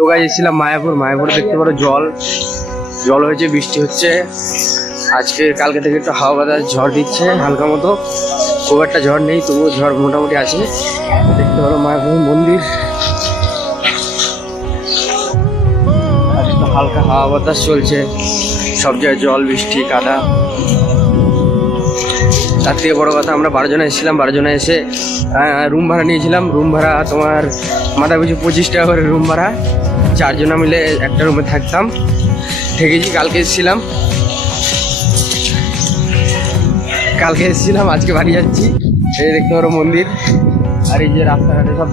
তো গাইস এসেছিলাম মায়াপুর দেখতে পারো জল হয়েছে, বৃষ্টি হচ্ছে আজকে। কালকে থেকে একটু হাওয়া বাতাস ঝড় দিচ্ছে হালকা মতো, খুব একটা ঝড় নেই, তবুও ঝড় মোটামুটি আছে। দেখতে পারো মায়াপুর মন্দির, আর একটু হালকা হাওয়া বাতাস চলছে, সব জায়গায় জল বৃষ্টি কাদা। তার থেকে বড় কথা, আমরা 12 জনে এসেছিলাম, 12 জনে এসে রুম ভাড়া নিয়েছিলাম। রুম ভাড়া তোমার মাথা পিছু 25 টাকা করে রুম ভাড়া, 4 জনা মিলে একটা রুমে থাকতাম। থেকেছি, কালকে এসেছিলাম, আজকে বাড়ি যাচ্ছি। এই দেখতে পারো মন্দির, আর এই যে রাস্তাঘাটে সব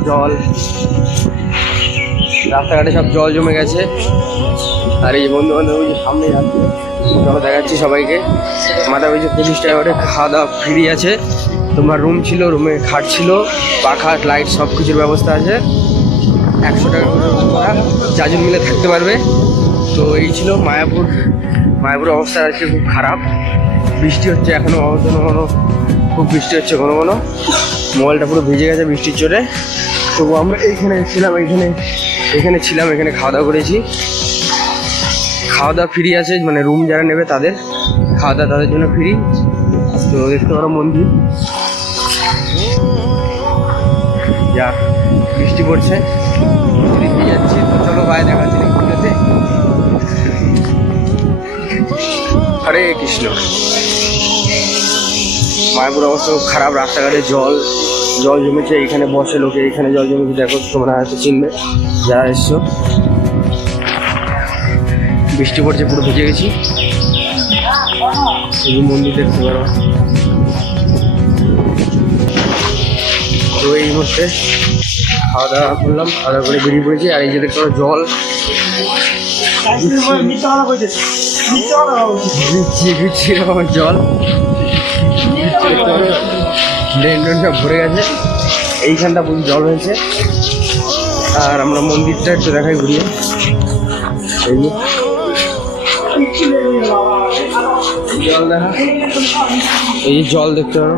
জল জমে গেছে। আর এই বন্ধু বান্ধব সামনে যাচ্ছে, চলো দেখাচ্ছি সবাইকে। মাথা পিছু 25 টাকা করে, খাওয়া দাওয়া ফ্রি আছে। তোমার রুম ছিল, রুমে খাট ছিল, পাখা লাইট সব কিছুর ব্যবস্থা আছে। 100 টাকা করে রুম ভাড়া, 4 জন মিলে থাকতে পারবে। তো এই ছিল মায়াপুর অবস্থা আজকে খুব খারাপ। বৃষ্টি হচ্ছে এখনো খুব বৃষ্টি হচ্ছে ঘন ঘন। মোবাইলটা পুরো ভিজে গেছে বৃষ্টির জোরে। তবু আমরা এখানে ছিলাম, এখানে খাওয়া দাওয়া করেছি। খাওয়া দাওয়া ফ্রি আছে, মানে রুম যারা নেবে তাদের খাওয়া দাওয়া তাদের জন্য ফ্রি। তো দেখতে পারো মন্দির, যা বৃষ্টি পড়ছে, ভিজে যাচ্ছি। তো চলো ভাই দেখাচ্ছি ভিডিওতে। হরে কৃষ্ণ। মায়াপুর অবস্থা খুব খারাপ, রাস্তাঘাটে জল জমেছে। এখানে বসে লোকে, এখানে জল জমেছে, দেখো তোমরা হয়তো চিনবে যারা এসছো। বৃষ্টি পড়ছে, পুরো ভিজে গেছি। এই মন্দির দেখতে পারো। তো এই মুহূর্তে খাওয়া দাওয়া করলাম, খাওয়া দাওয়া করে বেরিয়ে পড়েছি। আর এই যে দেখতে পারো জল, জল ড্রেন সব ভরে গেছে, এইখানটা পুরো জল হয়েছে। আর আমরা মন্দিরটা একটু দেখাই ঘুরিয়ে। এই জল দেখা, এই জল দেখতে পারো।